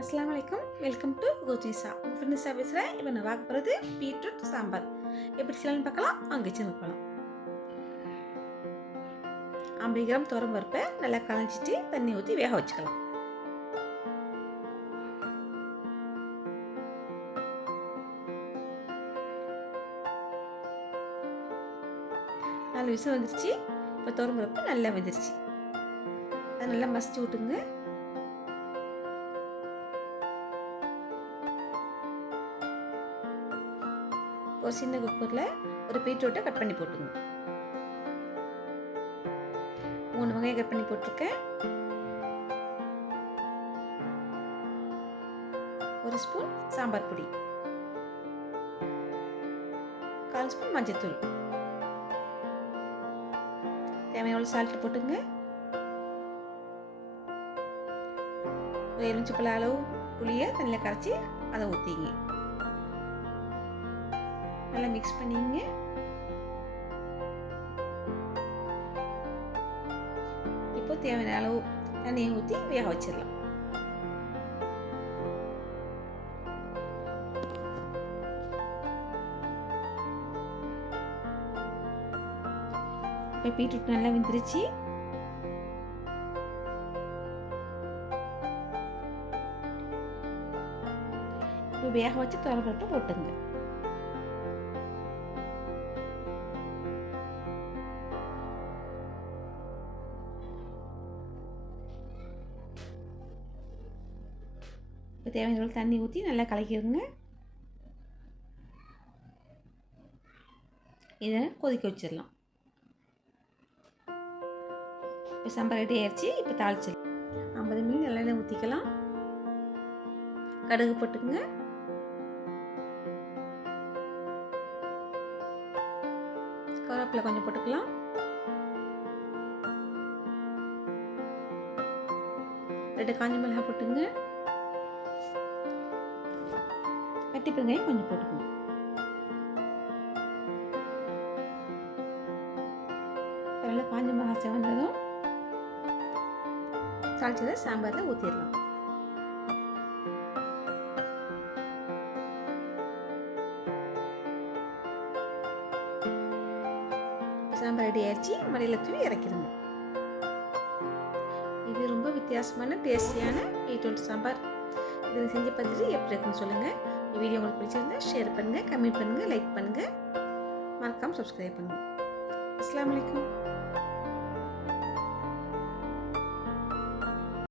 அஸ்லாம் வலைக்கம் welcome to கோஜிசா உங்கள் ஃப்ரெண்ட்ஸாக பேசுகிறேன் இப்போ நான் பார்க்க போகிறது பீட்ரூட் சாம்பார். எப்படி செய்யலாம்னு பார்க்கலாம். அங்கே சின்ன போகலாம் ஐம்பது கிராம் துவரம் பருப்பை நல்லா களைஞ்சிட்டு தண்ணி ஊற்றி வேக வச்சுக்கலாம். நாலு விஷயம் வந்துருச்சு. இப்போ துவரம் பருப்பு நல்லா வெந்துருச்சு. அதை நல்லா மசிச்சு விட்டுங்க. ஒரு சின்ன குக்கரில் ஒரு பீட்ரூட்டை கட் பண்ணி போட்டுங்க மூணு வகையை கட் பண்ணி போட்டிருக்கேன். ஒரு ஸ்பூன் சாம்பார் பொடி. கால் ஸ்பூன் மஞ்சத்தூள். தேவையான சால்ட் போட்டுங்க ஒரு எலுமிச்சப்பழ அளவு புளியை தண்ணியில் கரைச்சி அதை ஊற்றிங்க நல்லா மிக்ஸ் பண்ணிங்க. இப்போ தேவையான அளவு தண்ணியை ஊற்றி வேக வச்சிடலாம். இப்போ பீட்ரூட் நல்லா வெந்துருச்சு. இப்போ வேக வச்சு துறப்பட்டு போட்டுங்க. இப்போ தேவையான அளவு தண்ணி ஊற்றி நல்லா கலக்கிடுங்க. இதை கொதிக்க வச்சிடலாம். இப்போ சம்பா ரெடி ஆயிடுச்சு இப்போ தாளிச்சிடலாம். ஐம்பது மில்லி நல்லெண்ணெய் ஊற்றிக்கலாம் கடுகு போட்டுக்குங்க. கருவேப்பிலை கொஞ்சம் போட்டுக்கலாம். ரெண்டு காஞ்ச மிளகாய் போட்டுங்க கட்டி கொஞ்சம் போட்டுக்கணும். நல்லா காஞ்ச மிளகாய் செவந்ததும் தாளிச்சதை சாம்பாரில் ஊற்றிடலாம் சாம்பார் ரெடி ஆயிடுச்சு. மலையில் தூவி இறக்கிடுங்க. இது ரொம்ப வித்தியாசமான டேஸ்டியான பீட்ரூட் சாம்பார். இதை செஞ்சு பார்த்துட்டு எப்படி இருக்குன்னு சொல்லுங்கள் இந்த வீடியோ உங்களுக்கு பிடிச்சிருந்தா ஷேர் பண்ணுங்கள் கமெண்ட் பண்ணுங்கள் லைக் பண்ணுங்கள் மறக்காமல் சப்ஸ்கிரைப் பண்ணுங்கள் அஸ்லாம் வலைக்கம்